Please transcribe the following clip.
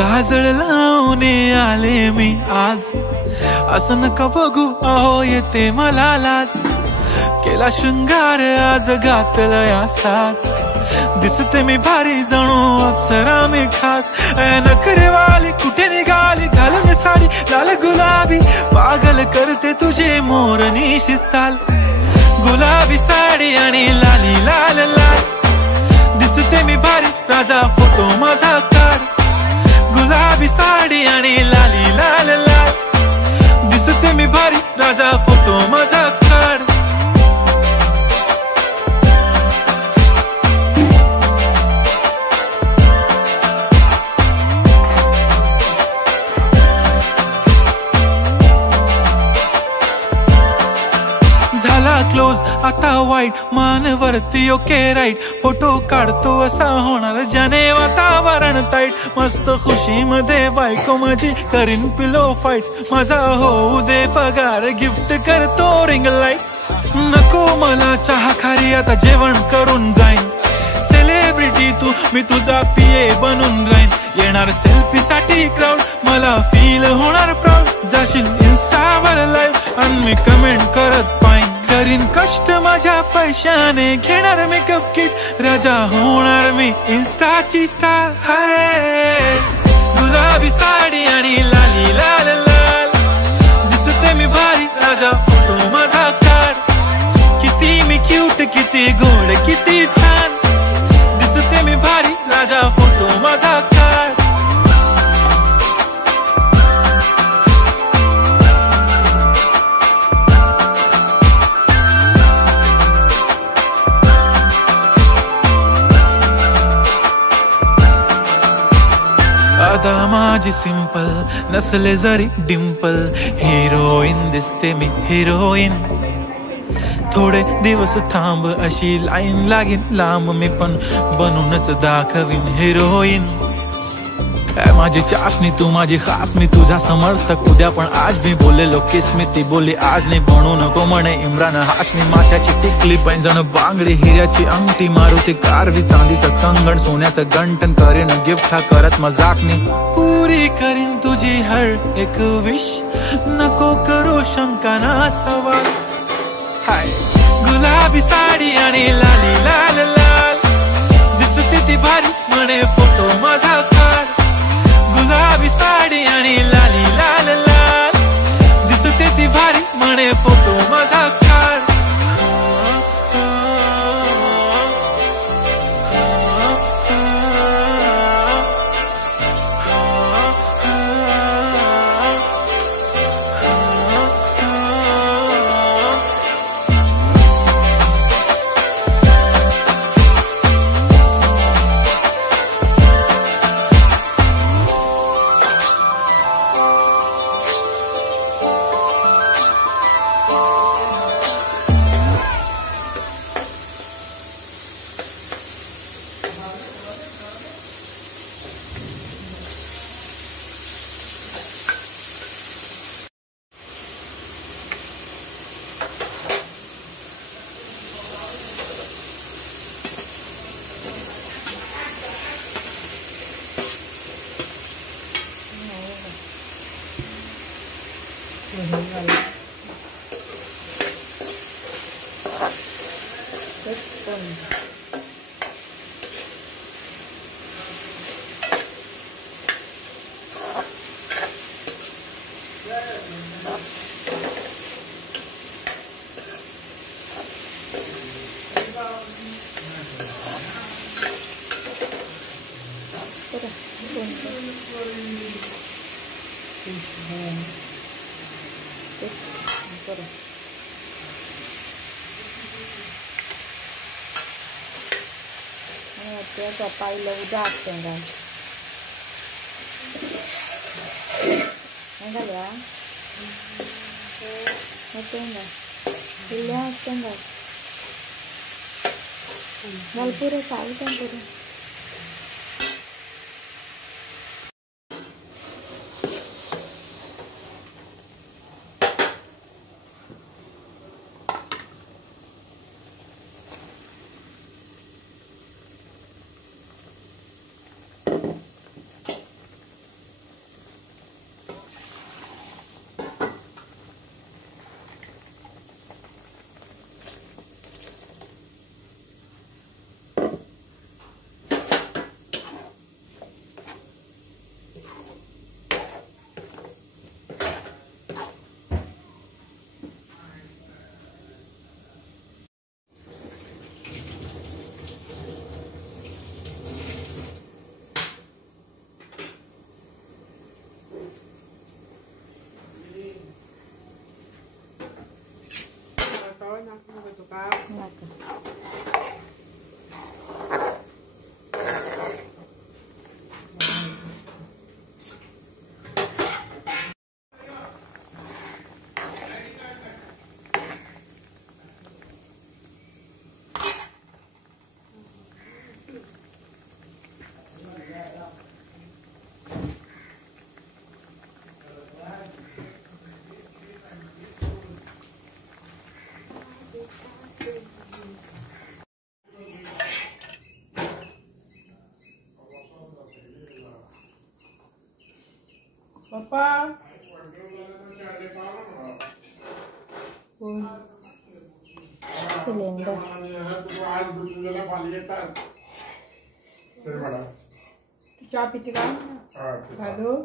काजळ लावून आले मी आज, असं नका बघू अहो येते मला लाज. केला शृंगार आज घातलाय असाच, दिसते मी भारी जणू अप्सरा मी खास. नखरेवाली कुठे निघाली घालून साडी लाल गुलाबी, पागल करते तुझे मोरनीशी चाल. गुलाबी साडी आणि लाली लाल लाल, दिसते मी भारी राजा फोटो माझा काढ. गुलाबी साडी आणि लाली लाल लाल, दिसते मी भारी राजा फोटो माझा काढ. क्लोज आता वाईट मानवरती ओके राईट, फोटो काढतो असा होणार ज्याने वातावरण ताईट. मस्त खुशी मध्ये बायको माझी करीन पिलो फाईट, माझा होऊ दे पगार गिफ्ट करतो रिंग लाईट. नको मला चहा खारी आता जेवण करून जाईन, सेलिब्रिटी तू मी तुझा पिये बनून राहीन. येणार सेल्फी साठी क्राऊड मला फील होणार प्राऊड, जाशील इन्स्टावर लाईव्ह आणि मी कमेंट करत पाईन. करीन कष्ट माझ्या पैशाने घेणार मेकअप किट, राजा होणार मी इन्स्टाची स्टार. हाय गुलाबी साडी आणि लाली लाल लाल, दिसते मी भारी राजा फोटो माझा काढ. किती मी क्यूट किती गोड किती छान, दिसते मी भारी राजा फोटो माझा काढ. आता माझी सिंपल नसले जरी डिंपल, हिरोईन दिसते मी हिरोईन. थोडे दिवस थांब अशी लाईन लागेल लांब, मी पण बनूनच दाखवीन हिरोईन. माझी चाशनी तू माझी खास, मी तुझा समर्थक उद्या पण आज मी बोलेलो किस मी, ती बोली आज नाही बनू नको म्हणे इम्रान हाशमी. माथ्याची टिकली पैंजण बांगडी हिऱ्याची अंगठी, मारुती कारवी चांदीचं कंगण सोन्याचं गंटन, करीन गिफ्ट हा करत मजाकनी. पुरी करीन तुझी हर एक विश, नको करू शंका ना सवाल. हाय गुलाबी साडी आणि लाली लाल लाल, दिसते ती भारी म्हणे फोटो माझा काढ. गुलाबी साडी आणि लाली लाल लाल, दिसते ती भारी म्हणे फोटो माझा काढ. Papaila udah guys. Enggak ya? Betul enggak? Lihat enggak? Valpura tahu kan pura. का नका पप्पा सिलेंडर तू चहा पिते का हॅलो